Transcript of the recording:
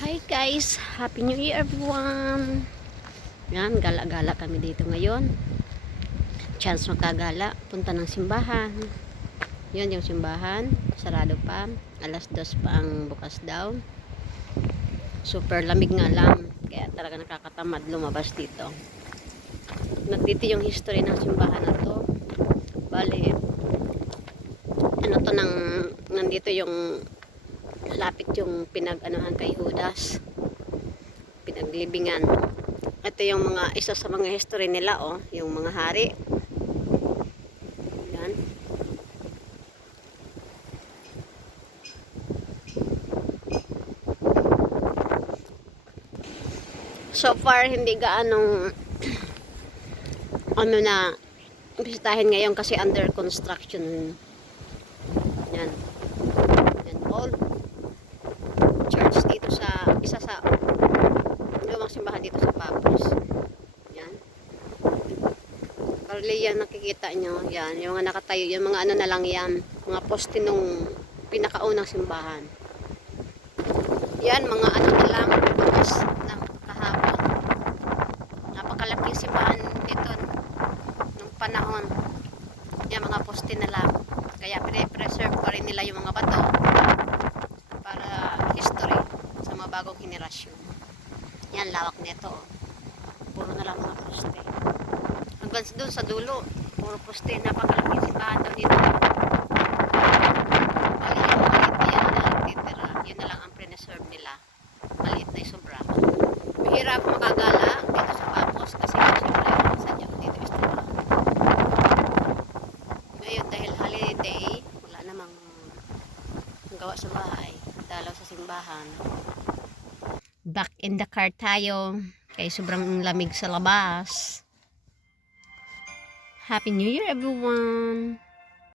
Hi guys, Happy New Year everyone. Yan, gala-gala kami dito ngayon. Chance makagala, punta ng simbahan. Yun yung simbahan, sarado pa. Alas 2 pa ang bukas daw. Super lamig nga lang, kaya talaga nakakatamad lumabas dito. Nandito yung history ng simbahan na to. Bali, ano to nandito yung lapit yung pinag-anuhan kay Judas, pinaglibingan. Ito yung mga isa sa mga history nila, oh, yung mga hari. Yan. So far hindi gaanong ano na bisitahin ngayon kasi under construction. Yan. Yan all church dito sa isa sa lumang simbahan dito sa Papos. Yan. Bali yan nakikita nyo. Yan. Yung mga nakatayo. Yung mga ano na lang yan. Mga poste nung pinakaunang simbahan. Yan. Mga ano na lang. Bukas ng kahapon. Napakalaking simbahan dito nung panahon. Yan. Mga poste na lang. Kaya pre-preserve pa rin nila yung mga bato para history sa mga bagong henerasyon. Yan, lawak nito. Puro na lang mga poste. Hanggang doon sa dulo, puro poste. Napakalaking simbahan daw dito. Bali yan, maliit yan na lang titira. Yun na lang ang preserve nila. Maliit na yung sobra. Mahirap makagala dito sa Papos kasi siyempre sa Diyo dito istorya. Ngayon dahil holiday, wala namang gawa sa bahay. Dalaw sa simbahan. Back in the car tayo. Kaya sobrang lamig sa labas. Happy New Year everyone!